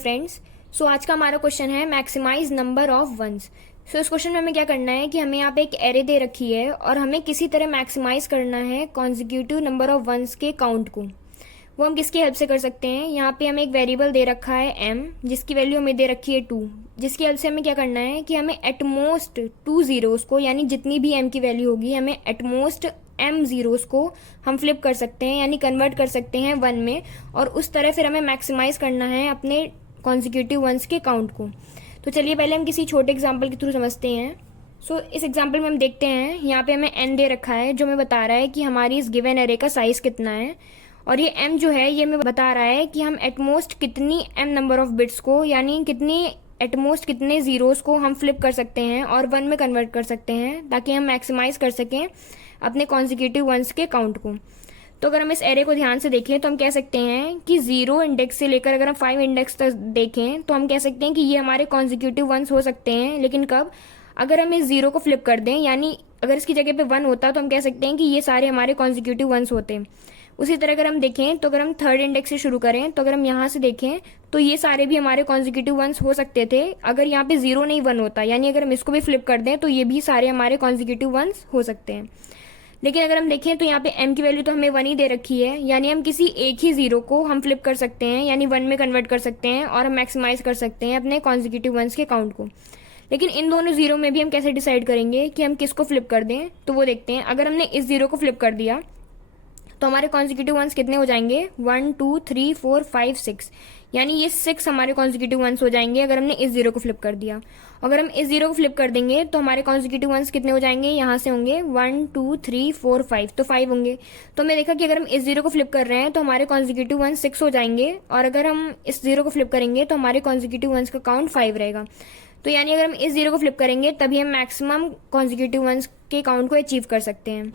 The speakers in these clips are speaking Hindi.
फ्रेंड्स। आज का हमारा क्वेश्चन है मैक्सिमाइज नंबर ऑफ वंस। इस क्वेश्चन में हमें क्या करना है कि हमें यहाँ पे एक एरे दे रखी है और हमें किसी तरह मैक्सिमाइज करना है कॉन्जिक्यूटिव नंबर ऑफ वंस के काउंट को। वो हम किसकी हेल्प से कर सकते हैं? यहाँ पे हमें एक वेरिएबल दे रखा है m, जिसकी वैल्यू हमें दे रखी है 2, जिसकी हेल्प से हमें क्या करना है कि हमें एटमोस्ट 2 जीरोस को, यानी जितनी भी m की वैल्यू होगी हमें एटमोस्ट m जीरोस को हम फ्लिप कर सकते हैं, यानी कन्वर्ट कर सकते हैं 1 में, और उस तरह फिर हमें मैक्सिमाइज करना है अपने कॉन्जिक्यूटिव वंस के काउंट को। तो चलिए पहले हम किसी छोटे एग्जाम्पल के थ्रू समझते हैं। इस एग्जाम्पल में हम देखते हैं, यहाँ पे हमें n दे रखा है जो हमें बता रहा है कि हमारी इस गिवन एरे का साइज कितना है, और ये m जो है ये हमें बता रहा है कि हम एटमोस्ट कितनी m नंबर ऑफ बिट्स को, यानी एटमोस्ट कितने जीरोस को हम फ्लिप कर सकते हैं और 1 में कन्वर्ट कर सकते हैं, ताकि हम मैक्सिमाइज कर सकें अपने कॉन्जिक्यूटिव वंस के काउंट को। तो अगर हम इस एरे को ध्यान से देखें तो हम कह सकते हैं कि 0 इंडेक्स से लेकर अगर हम 5 इंडेक्स तक देखें तो हम कह सकते हैं कि ये हमारे कॉन्जिक्यूटिव वंस हो सकते हैं। लेकिन कब? अगर हम इस 0 को फ्लिप कर दें, यानी अगर इसकी जगह पे 1 होता तो हम कह सकते हैं कि ये सारे हमारे कॉन्जिक्यूटिव वंस होते हैं। उसी तरह अगर हम देखें तो अगर हम 3rd इंडेक्स से शुरू करें तो अगर हम यहाँ से देखें तो ये सारे भी हमारे कॉन्जिक्यूटिव वंस हो सकते थे अगर यहाँ पे 0 नहीं 1 होता, यानी अगर हम इसको भी फ्लिप कर दें तो ये भी सारे हमारे कॉन्जिक्यूटिव वंस हो सकते हैं। लेकिन अगर हम देखें तो यहाँ पे m की वैल्यू तो हमें 1 ही दे रखी है, यानी हम किसी एक ही 0 को हम फ्लिप कर सकते हैं, यानी 1 में कन्वर्ट कर सकते हैं और हम मैक्सिमाइज कर सकते हैं अपने कॉन्जिक्यूटिव वंस के काउंट को। लेकिन इन दोनों 0 में भी हम कैसे डिसाइड करेंगे कि हम किसको फ्लिप कर दें? तो वो देखते हैं। अगर हमने इस 0 को फ्लिप कर दिया तो हमारे कॉन्जिक्यूटिव वंस कितने हो जाएंगे? 1 2 3 4 5 6, यानी ये 6 हमारे कॉन्जिक्यूटिव वंस हो जाएंगे अगर हमने इस 0 को फ्लिप कर दिया। अगर हम इस 0 को फ्लिप कर देंगे तो हमारे कॉन्जिक्यूटिव वंस कितने हो जाएंगे? यहाँ से होंगे 1 2 3 4 5, तो 5 होंगे। तो हमने देखा कि अगर हम इस 0 को फ्लिप कर रहे हैं तो हमारे कॉन्जिक्यूटिव वंस 6 हो जाएंगे, और अगर हम इस 0 को फ्लिप करेंगे तो हमारे कॉन्जिक्यूटिव वंस का काउंट 5 रहेगा। तो यानी अगर हम इस 0 को फ्लिप करेंगे तभी हम मैक्सिमम कॉन्जिक्यूटिव वंस के काउंट को अचीव कर सकते हैं।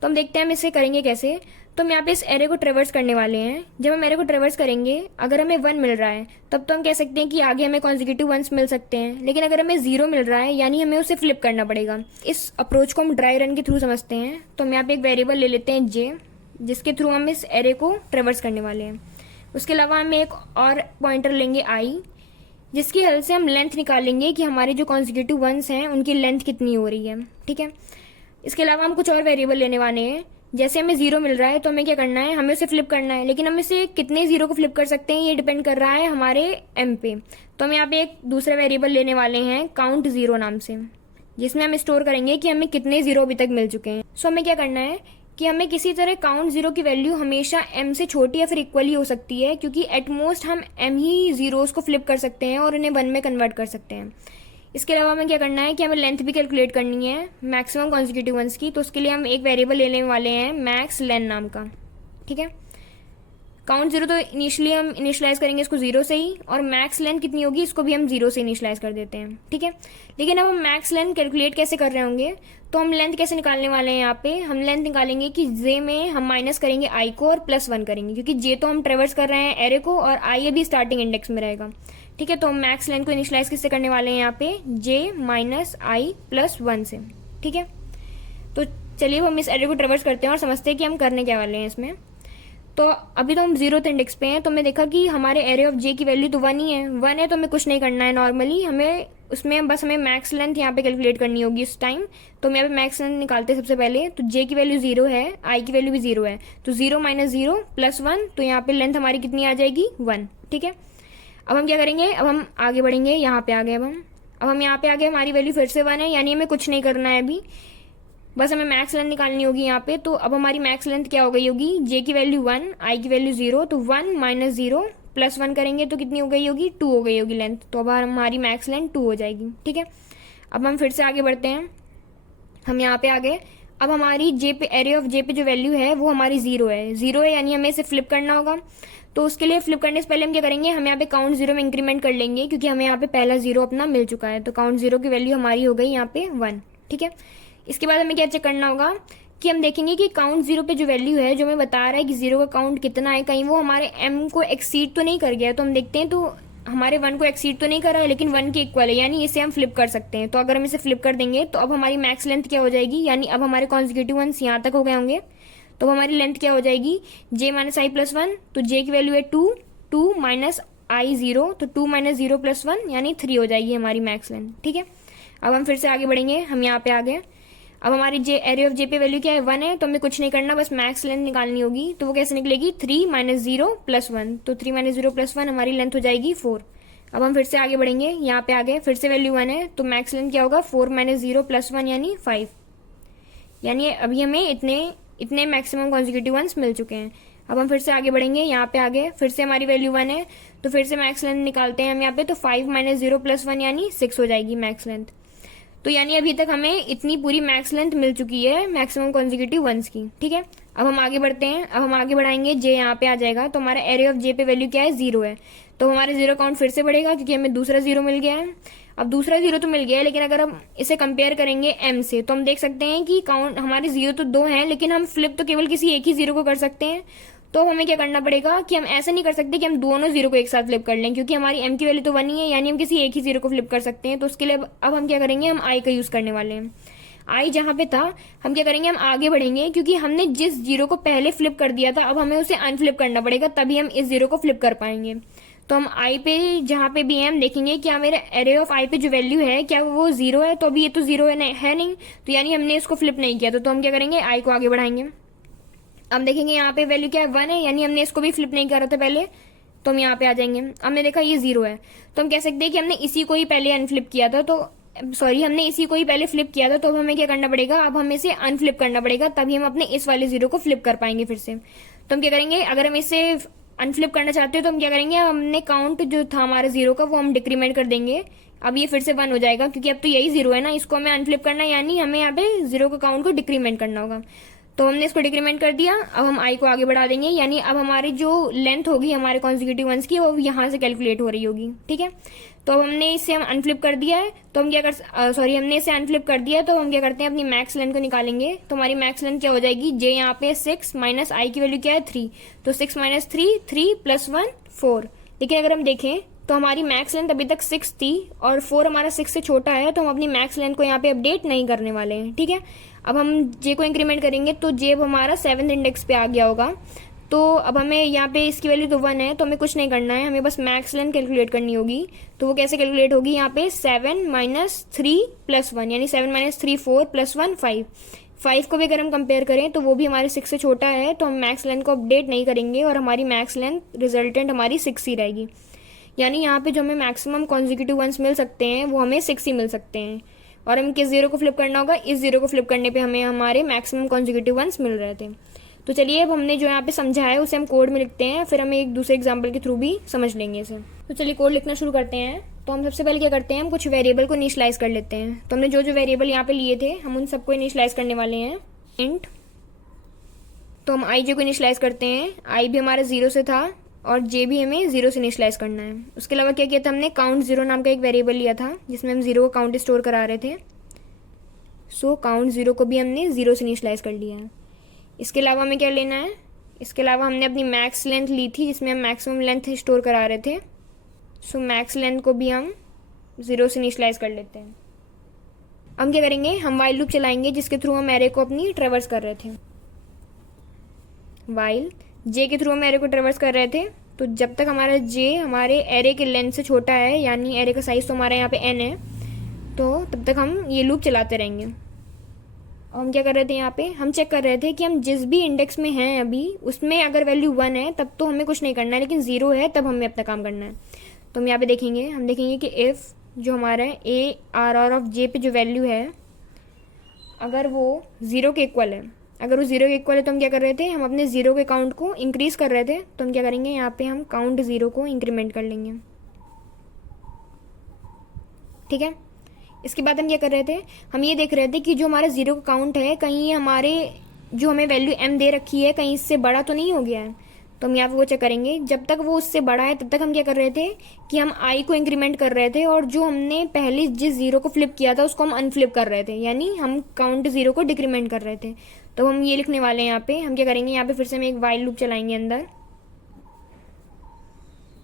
तो हम देखते हैं हम इसे करेंगे कैसे। तो हम यहाँ पे इस एरे को ट्रेवर्स करने वाले हैं। जब हम एरे को ट्रेवर्स करेंगे, अगर हमें 1 मिल रहा है तब तो हम कह सकते हैं कि आगे हमें कॉन्जिक्यूटिव वंस मिल सकते हैं। लेकिन अगर हमें 0 मिल रहा है, यानी हमें उसे फ्लिप करना पड़ेगा। इस अप्रोच को हम ड्राई रन के थ्रू समझते हैं। तो हम यहाँ पे एक वेरिएबल ले लेते हैं j, जिसके थ्रू हम इस एरे को ट्रेवर्स करने वाले हैं। उसके अलावा हम एक और पॉइंटर लेंगे i, जिसकी हेल्प से हम लेंथ निकालेंगे कि हमारे जो कॉन्जिक्यूटिव वंस हैं उनकी लेंथ कितनी हो रही है। ठीक है। इसके अलावा हम कुछ और वेरिएबल लेने वाले हैं। जैसे हमें 0 मिल रहा है तो हमें क्या करना है? हमें उसे फ्लिप करना है। लेकिन हम इसे कितने 0 को फ्लिप कर सकते हैं ये डिपेंड कर रहा है हमारे m पे। तो हम यहाँ पे एक दूसरा वेरिएबल लेने वाले हैं काउंट 0 नाम से, जिसमें हम स्टोर करेंगे कि हमें कितने 0 अभी तक मिल चुके हैं। हमें क्या करना है कि हमें किसी तरह काउंट 0 की वैल्यू हमेशा m से छोटी या फिर इक्वल ही हो सकती है, क्योंकि एटमोस्ट हम m ही जीरोस को फ्लिप कर सकते हैं और उन्हें 1 में कन्वर्ट कर सकते हैं। इसके अलावा हमें क्या करना है कि हमें लेंथ भी कैलकुलेट करनी है मैक्सिमम कॉन्जिक्यूटिव वंस की। तो उसके लिए हम एक वेरिएबल लेने वाले हैं मैक्स लेन नाम का। ठीक है। काउंट 0 तो इनिशियली हम इनिशियलाइज करेंगे इसको 0 से ही, और मैक्स लेंथ कितनी होगी इसको भी हम 0 से इनिशियलाइज कर देते हैं। ठीक है। लेकिन अब हम मैक्स लेंथ कैलकुलेट कैसे कर रहे होंगे? तो हम लेंथ कैसे निकालने वाले हैं? यहाँ पे हम लेंथ निकालेंगे कि j में हम माइनस करेंगे i को और +1 करेंगे, क्योंकि j तो हम ट्रेवर्स कर रहे हैं एरे को और i अभी स्टार्टिंग इंडेक्स में रहेगा। ठीक है। तो हम मैक्स लेंथ को इनिशियलाइज किससे करने वाले हैं? यहाँ पे j माइनस i +1 से। ठीक है। तो चलिए हम इस एरे को ट्रेवर्स करते हैं और समझते हैं कि हम करने क्या वाले हैं इसमें। तो अभी तो हम 0th इंडेक्स पे हैं, तो हमने देखा कि हमारे एरे ऑफ j की वैल्यू तो 1 ही है। 1 है तो हमें कुछ नहीं करना है नॉर्मली, हमें मैक्स लेंथ यहाँ पे कैलकुलेट करनी होगी इस टाइम। तो हम यहाँ पे मैक्स लेंथ निकालते हैं सबसे पहले। तो j की वैल्यू 0 है, i की वैल्यू भी 0 है, तो 0 माइनस 0 +1, तो यहाँ पे लेंथ हमारी कितनी आ जाएगी? 1। ठीक है। अब हम क्या करेंगे? अब हम आगे बढ़ेंगे। यहाँ पे आ गए अब हम यहाँ पे आ गए, हमारी वैल्यू फिर से 1 है, यानी हमें कुछ नहीं करना है अभी, बस हमें मैक्स लेंथ निकालनी होगी यहाँ पे। तो अब हमारी मैक्स लेंथ क्या हो गई होगी? j की वैल्यू 1, i की वैल्यू 0, तो 1 माइनस 0 +1 करेंगे तो कितनी हो गई होगी? 2 हो गई होगी लेंथ। तो अब हमारी मैक्स लेंथ 2 हो जाएगी। ठीक है। अब हम फिर से आगे बढ़ते हैं। हम यहाँ पे आ गए। अब हमारी j पे, एरे ऑफ j पे जो वैल्यू है वो हमारी 0 है, यानी हमें इसे फ्लिप करना होगा। तो उसके लिए फ्लिप करने से पहले हम क्या करेंगे? हम यहाँ पे काउंट 0 में इंक्रीमेंट कर लेंगे, क्योंकि हमें यहाँ पे पहला 0 अपना मिल चुका है। तो काउंट 0 की वैल्यू हमारी हो गई यहाँ पे 1। ठीक है। इसके बाद हमें क्या चेक करना होगा कि हम देखेंगे कि काउंट 0 पे जो वैल्यू है, जो हमें बता रहा है कि 0 का काउंट कितना है, कहीं वो हमारे m को एक्सीड तो नहीं कर गया। तो हम देखते हैं, तो हमारे 1 को एक्सीड तो नहीं कर रहा है, लेकिन 1 के इक्वल है, यानी इसे हम फ्लिप कर सकते हैं। तो अगर हम इसे फ्लिप कर देंगे तो अब हमारी मैक्स लेंथ क्या हो जाएगी? यानी अब हमारे कॉन्जिक्यूटिव वंस यहाँ तक हो गए होंगे। तो हमारी लेंथ क्या हो जाएगी? j माइनस i +1, तो j की वैल्यू है 2 माइनस आई 0, तो 2 माइनस 0 प्लस 1 यानी 3 हो जाएगी हमारी मैक्स लेंथ। ठीक है, अब हम फिर से आगे बढ़ेंगे, हम यहाँ पे आ गए। अब हमारी जे एरे ऑफ जे पे वैल्यू क्या है, 1 है, तो हमें कुछ नहीं करना, बस मैक्स लेंथ निकालनी होगी। तो वो कैसे निकलेगी, 3 माइनस 0 प्लस 1, तो 3 माइनस 0 प्लस 1 हमारी लेंथ हो जाएगी 4। अब हम फिर से आगे बढ़ेंगे, यहाँ पे आ गए, फिर से वैल्यू 1 है, तो मैक्स लेंथ क्या होगा, 4 माइनस 0 प्लस 1 यानी 5। यानी अभी हमें इतने मैक्सिमम कॉन्जिक्यूटिव वंस मिल चुके हैं। अब हम फिर से आगे बढ़ेंगे, यहाँ पे आ गए, फिर से हमारी वैल्यू 1 है, तो फिर से मैक्स लेंथ निकालते हैं हम यहाँ पे, तो 5 माइनस 0 प्लस 1 यानी 6 हो जाएगी मैक्स लेंथ। तो यानी अभी तक हमें इतनी पूरी मैक्स लेंथ मिल चुकी है मैक्सिमम कॉन्जिक्यूटिव वंस की। ठीक है, अब हम आगे बढ़ते हैं, अब हम आगे बढ़ाएंगे, जे यहाँ पे आ जाएगा, तो हमारा एरे ऑफ जे पे वैल्यू क्या है, 0 है, तो हमारा 0 काउंट फिर से बढ़ेगा क्योंकि हमें दूसरा 0 मिल गया है। अब दूसरा 0 तो मिल गया है, लेकिन अगर हम इसे कंपेयर करेंगे m से, तो हम देख सकते हैं कि काउंट हमारे 0 तो 2 हैं, लेकिन हम फ्लिप तो केवल किसी एक ही 0 को कर सकते हैं। तो हमें क्या करना पड़ेगा कि हम ऐसा नहीं कर सकते कि हम दोनों 0 को एक साथ फ्लिप कर लें, क्योंकि हमारी m की वैल्यू तो 1 ही है, यानी हम किसी एक ही 0 को फ्लिप कर सकते हैं। तो उसके लिए अब हम क्या करेंगे, हम i का यूज करने वाले हैं। आई जहाँ पे था, हम क्या करेंगे, हम आगे बढ़ेंगे, क्योंकि हमने जिस 0 को पहले फ्लिप कर दिया था, अब हमें उसे अनफ्लिप करना पड़ेगा, तभी हम इस 0 को फ्लिप कर पाएंगे। तो हम आई पे जहाँ पे भी है, हम देखेंगे क्या मेरा एरे ऑफ आई पे जो वैल्यू है क्या वो 0 है, तो अभी ये तो 0 है नहीं, तो यानी हमने इसको फ्लिप नहीं किया, तो हम क्या करेंगे, आई को आगे बढ़ाएंगे। अब देखेंगे यहाँ पे वैल्यू क्या है, 1 है, यानी हमने इसको भी फ्लिप नहीं करा था पहले, तो हम यहाँ पे आ जाएंगे। हमने देखा ये 0 है, तो हम कह सकते हैं कि हमने इसी को ही पहले अनफ्लिप किया था, तो सॉरी हमने इसी को ही पहले फ्लिप किया था, तो अब हमें क्या करना पड़ेगा, अब हमें इसे अनफ्लिप करना पड़ेगा, तभी हम अपने इस वाले 0 को फ्लिप कर पाएंगे फिर से। तो हम क्या करेंगे, अगर हम इसे अनफ्लिप करना चाहते हो तो हम क्या करेंगे, हमने काउंट जो था हमारा 0 का वो हम डिक्रीमेंट कर देंगे। अब ये फिर से 1 हो जाएगा, क्योंकि अब तो यही 0 है ना, इसको हमें अनफ्लिप करना है, यानी हमें यहाँ पे 0 का काउंट को डिक्रीमेंट करना होगा। तो हमने इसको डिक्रीमेंट कर दिया, अब हम आई को आगे बढ़ा देंगे, यानी अब हमारी जो लेंथ होगी हमारे कॉन्जिक्यूटिव वंस की वो यहाँ से कैलकुलेट हो रही होगी। ठीक है, तो अब हमने इसे हम अनफ्लिप कर दिया है, तो हम क्या हमने इसे अनफ्लिप कर दिया, तो हम क्या करते हैं, अपनी मैक्स लेंथ को निकालेंगे। तो हमारी मैक्स लेंथ क्या हो जाएगी, जे यहाँ पे 6 माइनस आई की वैल्यू क्या है 3, तो 6 माइनस 3 प्लस 1 4। लेकिन अगर हम देखें तो हमारी मैक्स लेंथ अभी तक 6 थी और 4 हमारा 6 से छोटा है, तो हम अपनी मैक्स लेंथ को यहाँ पे अपडेट नहीं करने वाले हैं। ठीक है, अब हम जे को इंक्रीमेंट करेंगे, तो जे अब हमारा 7th इंडेक्स पे आ गया होगा, तो अब हमें यहाँ पे इसकी वैल्यू तो 1 है, तो हमें कुछ नहीं करना है, हमें बस मैक्स लेंथ कैलकुलेट करनी होगी। तो वो कैसे कैलकुलेट होगी, यहाँ पे 7 माइनस 3 प्लस 1, यानी 7 माइनस 3 4 प्लस 1 5। 5 को भी अगर हम कंपेयर करें तो वो भी हमारे 6 से छोटा है, तो हम मैक्स लेंथ को अपडेट नहीं करेंगे और हमारी मैक्स लेंथ रिजल्टेंट हमारी 6 ही रहेगी। यानी यहाँ पे जो हमें मैक्सिमम कॉन्जिक्यूटिव वंस मिल सकते हैं वो हमें 6 ही मिल सकते हैं। और हम किस 0 को फ्लिप करना होगा, इस 0 को फ्लिप करने पे हमें हमारे मैक्सिमम कॉन्जिक्यूटिव वंस मिल रहे थे। तो चलिए अब हमने जो यहाँ पे समझा है उसे हम कोड में लिखते हैं, फिर हम एक दूसरे एग्जाम्पल के थ्रू भी समझ लेंगे इसे। तो चलिए कोड लिखना शुरू करते हैं। तो हम सबसे पहले क्या करते हैं, हम कुछ वेरिएबल को इनिशियलाइज कर लेते हैं। तो हमने जो वेरिएबल यहाँ पे लिए थे हम उन सबको इनिशियलाइज करने वाले हैं। इंट, तो हम आई जे को इनिशियलाइज करते हैं, आई भी हमारा 0 से था और जे भी हमें 0 से इनिशियलाइज करना है। उसके अलावा क्या किया था, हमने काउंट 0 नाम का एक वेरिएबल लिया था जिसमें हम 0 का काउंट स्टोर करा रहे थे। सो काउंट 0 को भी हमने 0 से इनिशियलाइज कर लिया है। इसके अलावा हमें क्या लेना है, इसके अलावा हमने अपनी मैक्स लेंथ ली थी जिसमें हम मैक्सिमम लेंथ स्टोर करा रहे थे। सो मैक्स लेंथ को भी हम 0 से इनिशियलाइज कर लेते हैं। हम क्या करेंगे, हम वाइल लूप चलाएंगे जिसके थ्रू हम एरे को अपनी ट्रेवर्स कर रहे थे। वाइल जे के थ्रू हम एरे को ट्रेवर्स कर रहे थे, तो जब तक हमारा जे हमारे एरे के लेंथ से छोटा है, यानी एरे का साइज तो हमारा यहाँ पे n है, तो तब तक हम ये लूप चलाते रहेंगे। और हम क्या कर रहे थे, यहाँ पे हम चेक कर रहे थे कि हम जिस भी इंडेक्स में हैं अभी उसमें अगर वैल्यू 1 है तब तो हमें कुछ नहीं करना है, लेकिन 0 है तब हमें अपना काम करना है। तो हम यहाँ पे देखेंगे, हम देखेंगे कि इफ़ जो हमारा ए आर आर ऑफ जे पे जो वैल्यू है अगर वो 0 के इक्वल है, अगर वो 0 के इक्वल है तो हम क्या कर रहे थे, हम अपने 0 के काउंट को इंक्रीज कर रहे थे। तो हम क्या करेंगे, यहाँ पे हम काउंट 0 को इंक्रीमेंट कर लेंगे। ठीक है, इसके बाद हम क्या कर रहे थे, हम ये देख रहे थे कि जो हमारा 0 का काउंट है कहीं हमारे जो हमें वैल्यू m दे रखी है कहीं इससे बड़ा तो नहीं हो गया है। तो हम यहाँ पे वो चेक करेंगे, जब तक वो उससे बड़ा है तब तक हम क्या कर रहे थे कि हम i को इंक्रीमेंट कर रहे थे और जो हमने पहले जिस 0 को फ्लिप किया था उसको हम अनफ्लिप कर रहे थे, यानी हम काउंट 0 को डिक्रीमेंट कर रहे थे। तो हम ये लिखने वाले हैं यहाँ पे, हम क्या करेंगे, यहाँ पे फिर से हम एक वाइल लूप चलाएंगे अंदर।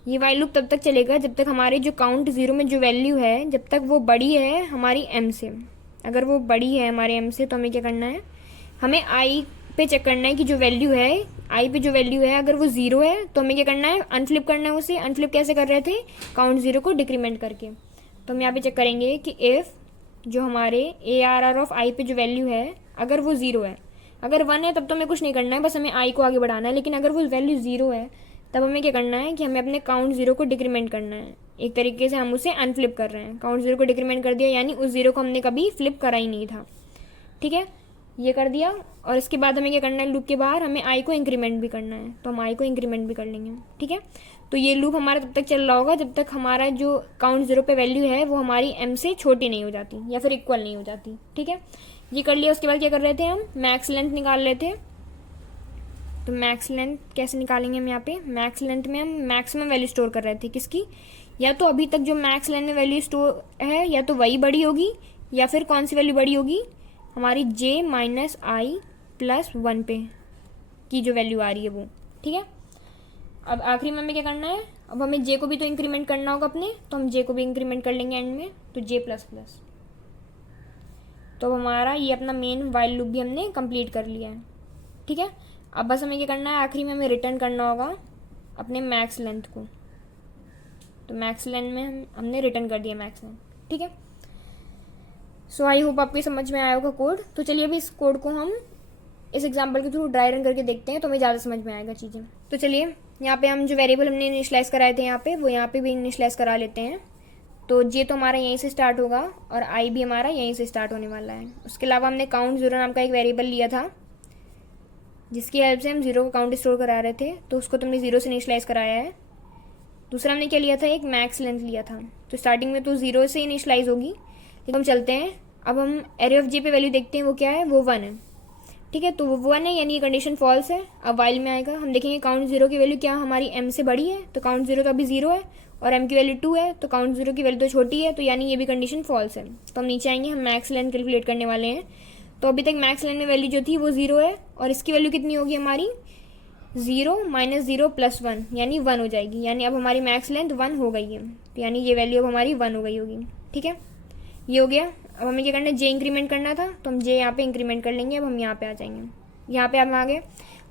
ये वाइल लूप तब तक चलेगा जब तक हमारे जो काउंट 0 में जो वैल्यू है जब तक वो बड़ी है हमारी m से। अगर वो बड़ी है हमारे m से तो हमें क्या करना है, हमें i पे चेक करना है कि जो वैल्यू है आई पे जो वैल्यू है अगर वो 0 है तो हमें क्या करना है, अनफ्लिप करना है उसे। अनफ्लिप कैसे कर रहे थे, काउंट 0 को डिक्रीमेंट करके। तो हम यहाँ पे चेक करेंगे कि इफ़ जो हमारे ARR ऑफ आई पे जो वैल्यू है अगर वो 0 है, अगर 1 है तब तो हमें कुछ नहीं करना है, बस हमें आई को आगे बढ़ाना है। लेकिन अगर वो वैल्यू 0 है तब हमें क्या करना है कि हमें अपने काउंट 0 को डिक्रीमेंट करना है। एक तरीके से हम उसे अनफ्लिप कर रहे हैं। काउंट 0 को डिक्रीमेंट कर दिया यानी उस 0 को हमने कभी फ्लिप करा ही नहीं था। ठीक है, ये कर दिया। और इसके बाद हमें क्या करना है, लूप के बाहर हमें आई को इंक्रीमेंट भी करना है, तो हम आई को इंक्रीमेंट भी कर लेंगे। ठीक है, तो ये लूप हमारा तब तक चल रहा होगा जब तक हमारा जो काउंट 0 पे वैल्यू है वो हमारी m से छोटी नहीं हो जाती या फिर इक्वल नहीं हो जाती। ठीक है, ये कर लिया। उसके बाद क्या कर रहे थे, हम मैक्स लेंथ निकाल रहे थे। तो मैक्स लेंथ कैसे निकालेंगे हम यहाँ पे, मैक्स लेंथ में हम मैक्सिमम वैल्यू स्टोर कर रहे थे किसकी, या तो अभी तक जो मैक्स लेंथ में वैल्यू स्टोर है या तो वही बड़ी होगी या फिर कौन सी वैल्यू बड़ी होगी, हमारी j माइनस आई प्लस 1 पे की जो वैल्यू आ रही है वो। ठीक है, अब आखिरी में हमें क्या करना है, अब हमें j को भी तो इंक्रीमेंट करना होगा अपने, तो हम j को भी इंक्रीमेंट कर लेंगे एंड में, तो j प्लस प्लस। तो हमारा ये अपना मेन वाइल लूप भी हमने कंप्लीट कर लिया है। ठीक है, अब बस हमें क्या करना है, आखिरी में हमें रिटर्न करना होगा अपने मैक्स लेंथ को। तो मैक्स लेंथ में हमने रिटर्न कर दिया मैक्स लेंथ। ठीक है, सो आई होप आपको समझ में आया होगा कोड। तो चलिए अभी इस कोड को हम इस एग्जांपल के थ्रू ड्राई रन करके देखते हैं तो हमें ज़्यादा समझ में आएगा चीज़ें। तो चलिए यहाँ पे हम जो वेरिएबल हमने इनिशियलाइज कराए थे यहाँ पे, वो यहाँ पे भी इनिशियलाइज करा लेते हैं। तो जे तो हमारा यहीं से स्टार्ट होगा और आई भी हमारा यहीं से स्टार्ट होने वाला है। उसके अलावा हमने काउंट 0 नाम का एक वेरिएबल लिया था जिसकी हेल्प से हम 0 का काउंट स्टोर करा रहे थे, तो उसको तुमने 0 से इनिशियलाइज कराया है। दूसरा हमने क्या लिया था, एक मैक्स लेंथ लिया था। तो स्टार्टिंग में तो 0 से इनिशियलाइज होगी, लेकिन हम चलते हैं। अब हम एरे ऑफ जे पे वैल्यू देखते हैं, वो क्या है, वो 1 है। ठीक है, तो वो 1 है यानी ये कंडीशन फॉल्स है। अब वाइल में आएगा, हम देखेंगे काउंट 0 की वैल्यू क्या हमारी m से बड़ी है, तो काउंट 0 तो अभी 0 है, और m की वैल्यू 2 है, तो काउंट 0 की वैल्यू तो छोटी है, तो यानी ये भी कंडीशन फॉल्स है। तो हम नीचे आएंगे, हम मैक्स लेंथ कैलकुलेट करने वाले हैं। तो अभी तक मैक्स लेंथ में वैल्यू जो थी वो 0 है, और इसकी वैल्यू कितनी होगी हमारी, 0 माइनस 0 प्लस 1 यानी 1 हो जाएगी। यानी अब हमारी मैक्स लेंथ 1 हो गई है, तो यानी ये वैल्यू अब हमारी 1 हो गई होगी। ठीक है, ये हो गया। अब हमें क्या करना है, जे इंक्रीमेंट करना था, तो हम जे यहाँ पे इंक्रीमेंट कर लेंगे। अब हम यहाँ पे आ जाएंगे, यहाँ पे हम आ गए।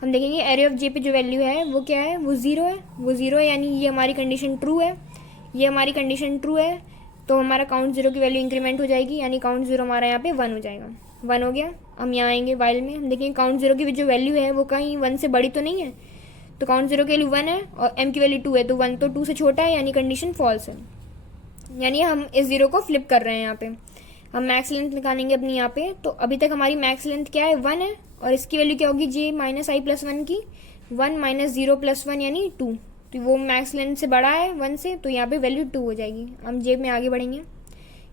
हम देखेंगे एरे ऑफ जे पे जो वैल्यू है वो क्या है, वो 0 है। वो 0 है यानी ये हमारी कंडीशन ट्रू है, ये हमारी कंडीशन ट्रू है। तो हमारा काउंट 0 की वैल्यू इंक्रीमेंट हो जाएगी, यानी काउंट 0 हमारा यहाँ पे 1 हो जाएगा। 1 हो गया। हम यहाँ आएंगे वाइल में, हम देखेंगे काउंट 0 की जो वैल्यू है वो कहीं 1 से बड़ी तो नहीं है, तो काउंट 0 की वैल्यू 1 है और m की वैल्यू 2 है, तो 1 तो 2 से छोटा है, यानी कंडीशन फॉल्स है। यानी हम इस 0 को फ्लिप कर रहे हैं। यहाँ पे हम मैक्स लेंथ निकालेंगे अपनी यहाँ पे। तो अभी तक हमारी मैक्स लेंथ क्या है, 1 है, और इसकी वैल्यू क्या होगी, जे माइनस आई प्लस 1 की, 1 माइनस 0 प्लस 1 यानी 2। तो वो मैक्स लेंथ से बड़ा है 1 से, तो यहाँ पे वैल्यू 2 हो जाएगी। हम जे में आगे बढ़ेंगे,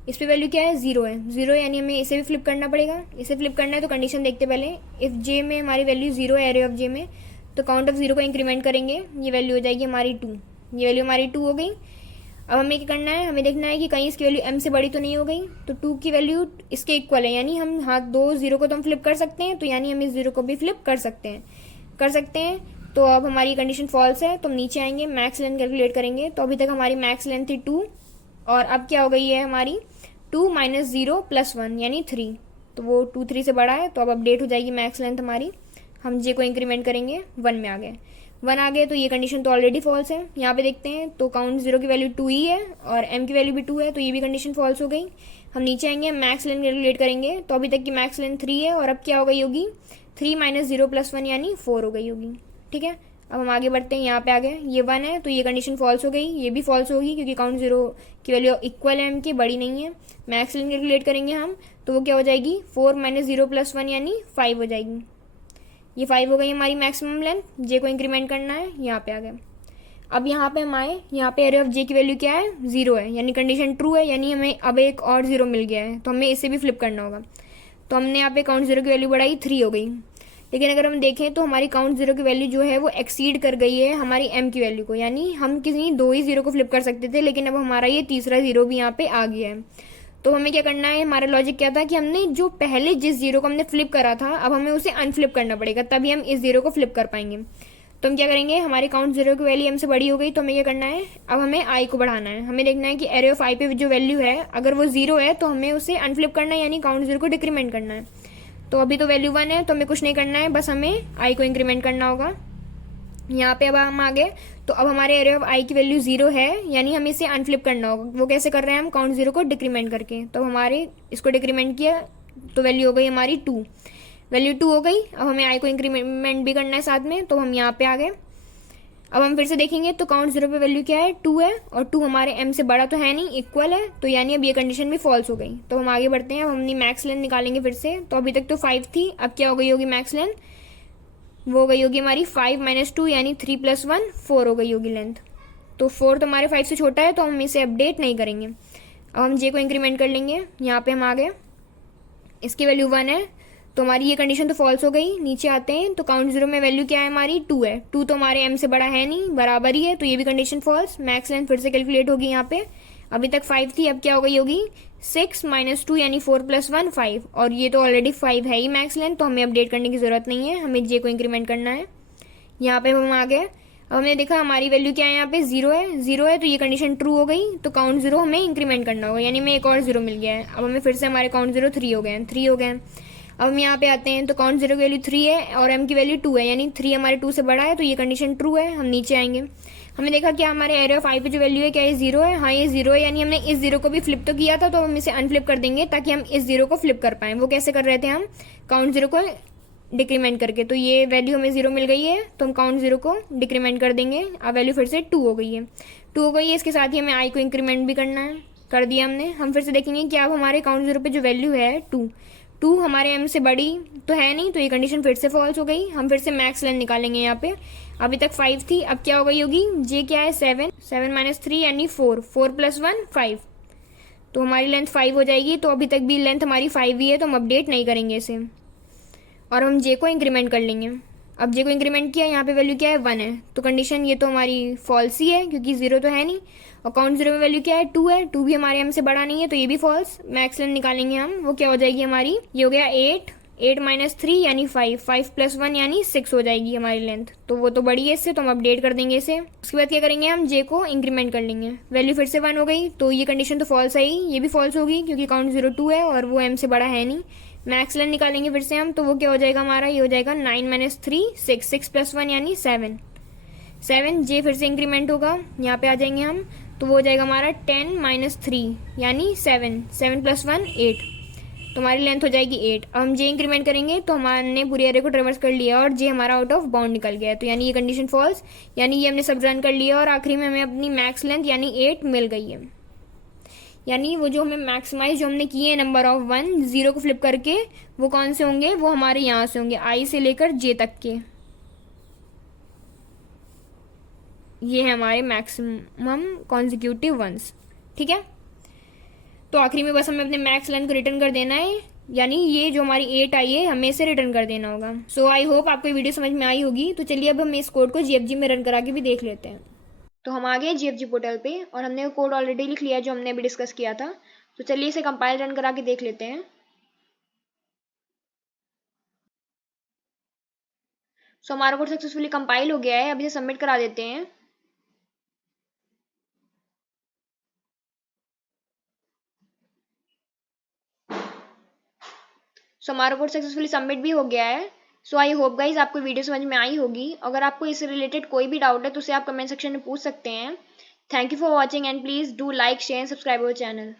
इस पे वैल्यू क्या है, 0 है। 0 यानी हमें इसे भी फ्लिप करना पड़ेगा। इसे फ्लिप करना है तो कंडीशन देखते पहले। इफ़ जे में हमारी वैल्यू 0 है, एरे ऑफ जे में, तो काउंट ऑफ 0 को इंक्रीमेंट करेंगे, ये वैल्यू हो जाएगी हमारी 2। ये वैल्यू हमारी 2 हो गई। अब हमें क्या करना है, हमें देखना है कि कहीं इसकी वैल्यू m से बड़ी तो नहीं हो गई, तो 2 की वैल्यू इसके इक्वल है, यानी हम हाँ 2 0 को तो हम फ्लिप कर सकते हैं, तो यानी हम इस 0 को भी फ्लिप कर सकते हैं। तो अब हमारी कंडीशन फॉल्स है, तो हम नीचे आएंगे, मैक्स लेंथ कैलकुलेट करेंगे। तो अभी तक हमारी मैक्स लेंथ थी 2, और अब क्या हो गई है हमारी 2 माइनस 0 प्लस 1 यानी 3। तो वो 2 3 से बड़ा है, तो अब अपडेट हो जाएगी मैक्स लेंथ हमारी। हम जे को इंक्रीमेंट करेंगे, 1 में आ गए। 1 आ गए, तो ये कंडीशन तो ऑलरेडी फॉल्स है। यहाँ पे देखते हैं, तो काउंट 0 की वैल्यू 2 ही है और m की वैल्यू भी 2 है, तो ये भी कंडीशन फॉल्स हो गई। हम नीचे आएंगे, मैक्स लेंथ कैलकुलेट करेंगे। तो अभी तक की मैक्स लेंथ 3 है, और अब क्या हो गई होगी, 3 माइनस 0 प्लस 1 यानी 4 हो गई होगी। ठीक है, अब हम आगे बढ़ते हैं। यहाँ पे आ गए, ये 1 है, तो ये कंडीशन फॉल्स हो गई। ये भी फॉल्स होगी क्योंकि काउंट 0 की वैल्यू इक्वल है m की, बड़ी नहीं है। मैक्स लेंथ कैलकुलेट करेंगे हम, तो वो क्या हो जाएगी, 4 माइनस 0 प्लस 1 यानी 5 हो जाएगी। ये 5 हो गई हमारी मैक्सिमम लेंथ। जे को इंक्रीमेंट करना है, यहाँ पे आ गए। अब यहाँ पे हम आए, यहाँ पे एरे ऑफ जे की वैल्यू क्या है, 0 है, यानी कंडीशन ट्रू है, यानी हमें अब एक और 0 मिल गया है, तो हमें इसे भी फ्लिप करना होगा। तो हमने यहाँ पे काउंट 0 की वैल्यू बढ़ाई, 3 हो गई। लेकिन अगर हम देखें तो हमारी काउंट 0 की वैल्यू जो है वो एक्सीड कर गई है हमारी m की वैल्यू को, यानी हम किसी 2 ही 0 को फ्लिप कर सकते थे, लेकिन अब हमारा ये तीसरा 0 भी यहाँ पे आ गया है। तो हमें क्या करना है, हमारा लॉजिक क्या था कि हमने जो पहले जिस 0 को हमने फ्लिप करा था, अब हमें उसे अनफ्लिप करना पड़ेगा, तभी हम इस 0 को फ्लिप कर पाएंगे। तो हम क्या करेंगे, हमारे काउंट 0 की वैल्यू m से बड़ी हो गई, तो हमें क्या करना है, अब हमें i को बढ़ाना है। हमें देखना है कि एरे ऑफ i पे जो वैल्यू है अगर वो 0 है तो हमें उसे अनफ्लिप करना है, यानी काउंट 0 को डिक्रीमेंट करना है। तो अभी तो वैल्यू 1 है, तो हमें कुछ नहीं करना है, बस हमें i को इंक्रीमेंट करना होगा। यहाँ पे अब हम आ गए, तो अब हमारे एरे ऑफ आई की वैल्यू 0 है, यानी हमें इसे अनफ्लिप करना होगा। वो कैसे कर रहे हैं हम, काउंट 0 को डिक्रीमेंट करके। तो हमारे इसको डिक्रीमेंट किया तो वैल्यू हो गई हमारी 2, वैल्यू 2 हो गई। अब हमें आई को इंक्रीमेंट भी करना है साथ में, तो हम यहाँ पे आ गए। अब हम फिर से देखेंगे तो काउंट 0 पे वैल्यू क्या है, 2 है, और 2 हमारे m से बड़ा तो है नहीं, इक्वल है, तो यानी अब ये कंडीशन भी फॉल्स हो गई। तो हम आगे बढ़ते हैं, अब हम अपनी मैक्स लेंथ निकालेंगे फिर से। तो अभी तक तो 5 थी, अब क्या हो गई होगी मैक्स लेंथ, वो हो गई होगी हमारी 5 - 2 यानी 3 + 1 4 हो गई होगी लेंथ। तो 4 तो हमारे 5 से छोटा है, तो हम इसे अपडेट नहीं करेंगे। अब हम जे को इंक्रीमेंट कर लेंगे, यहाँ पे हम आ गए, इसकी वैल्यू 1 है, तो हमारी ये कंडीशन तो फॉल्स हो गई। नीचे आते हैं तो काउंट 0 में वैल्यू क्या है हमारी, 2 है, 2 तो हमारे m से बड़ा है नहीं, बराबर ही है, तो ये भी कंडीशन फॉल्स। मैक्स लेंथ फिर से कैलकुलेट होगी यहाँ पे, अभी तक 5 थी, अब क्या हो गई होगी 6 - 2 यानी 4 + 1 5, और ये तो ऑलरेडी 5 है ही मैक्स लेंथ, तो हमें अपडेट करने की जरूरत नहीं है, हमें जे को इंक्रीमेंट करना है। यहाँ पे हम आ गए, अब हमने देखा हमारी वैल्यू क्या है, यहाँ पे 0 है, 0 है, तो ये कंडीशन ट्रू हो गई। तो काउंट 0 हमें इंक्रीमेंट करना होगा, यानी हमें एक और 0 मिल गया है। अब हमें फिर से हमारे काउंट 0 3 हो गए हैं, 3 हो गए हैं। अब हम यहाँ पे आते हैं तो काउंट 0 की वैल्यू 3 है और m की वैल्यू 2 है, यानी 3 हमारे 2 से बड़ा है, तो ये कंडीशन ट्रू है। हम नीचे आएंगे, हमने देखा क्या हमारे एरे ऑफ आई पे जो वैल्यू है क्या ये 0 है, हाँ ये 0 है, यानी हमने इस 0 को भी फ्लिप तो किया था, तो हम इसे अनफ्लिप कर देंगे ताकि हम इस 0 को फ्लिप कर पाएं। वो कैसे कर रहे थे हम, काउंट 0 को डिक्रीमेंट करके। तो ये वैल्यू हमें 0 मिल गई है, तो हम काउंट 0 को डिक्रीमेंट कर देंगे। अब वैल्यू फिर से 2 हो गई है, 2 हो गई है, इसके साथ ही हमें आई को इंक्रीमेंट भी करना है, कर दिया हमने। हम फिर से देखेंगे कि अब हमारे काउंट 0 पे जो वैल्यू है 2 हमारे m से बड़ी तो है नहीं, तो ये कंडीशन फिर से फॉल्स हो गई। हम फिर से मैक्स लेंथ निकालेंगे यहाँ पे, अभी तक 5 थी, अब क्या हो गई होगी, जे क्या है 7 - 3 यानी 4 + 1 5, तो हमारी लेंथ 5 हो जाएगी। तो अभी तक भी लेंथ हमारी 5 ही है, तो हम अपडेट नहीं करेंगे इसे, और हम जे को इंक्रीमेंट कर लेंगे। अब जे को इंक्रीमेंट किया, यहाँ पे वैल्यू क्या है 1 है, तो कंडीशन ये तो हमारी फॉल्स ही है क्योंकि 0 तो है नहीं, और काउंट 0 में वैल्यू क्या है 2 है, 2 भी हमारे m से बड़ा नहीं है, तो ये भी फॉल्स। मैक्स लेंथ निकालेंगे हम, वो क्या हो जाएगी हमारी, ये हो गया 8 - 3 यानी 5 + 1 यानी 6 हो जाएगी हमारी लेंथ, तो वो तो बड़ी है इससे, तो हम अपडेट कर देंगे इसे। उसके बाद क्या करेंगे, हम जे को इंक्रीमेंट कर लेंगे, वैल्यू फिर से 1 हो गई, तो ये कंडीशन तो फॉल्स है ही, ये भी फॉल्स होगी क्योंकि काउंट 0 2 है और वो m से बड़ा है नहीं। मैक्स लेंथ निकालेंगे फिर से हम, तो वो क्या हो जाएगा हमारा, ये हो जाएगा 9 - 3 6 + 1 यानी 7 जे फिर से इंक्रीमेंट होगा, यहाँ पे आ जाएंगे हम, तो वो हो जाएगा हमारा 10 - 3 यानी 7 + 1 8, तो हमारी लेंथ हो जाएगी 8। अब हम जे इंक्रीमेंट करेंगे तो हमने पूरे एरे को ट्रेवर्स कर लिया और जे हमारा आउट ऑफ बाउंड निकल गया है, तो यानी ये कंडीशन फॉल्स, यानी ये हमने सब रन कर लिया और आखिरी में हमें अपनी मैक्स लेंथ यानी 8 मिल गई है। यानी वो जो हमें मैक्सिमाइज जो हमने किए नंबर ऑफ 1 0 को फ्लिप करके, वो कौन से होंगे, वो हमारे यहाँ से होंगे आई से लेकर जे तक के, ये है हमारे मैक्सिमम कॉन्जिक्यूटिव वंस। ठीक है, तो आखिरी में बस हमें अपने मैक्स लेंथ को रिटर्न कर देना है, यानी ये जो हमारी 8 आई है हमें इसे रिटर्न कर देना होगा। सो आई होप आपको ये वीडियो समझ में आई होगी। तो चलिए अब हम इस कोड को जीएफजी में रन करा के भी देख लेते हैं। तो हम आ गए जीएफजी पोर्टल पे और हमने वो कोड ऑलरेडी लिख लिया जो हमने अभी डिस्कस किया था। तो चलिए इसे कंपाइल रन करा के देख लेते हैं। सो हमारा कोड सक्सेसफुली कंपाइल हो गया है, अब इसे सबमिट करा देते हैं। सो हमारा कोड सक्सेसफुली सबमिट भी हो गया है। सो आई होप गाइज आपको वीडियो समझ में आई होगी। अगर आपको इससे रिलेटेड कोई भी डाउट है तो उसे आप कमेंट सेक्शन में पूछ सकते हैं। Thank you for watching and please do like share and subscribe our channel.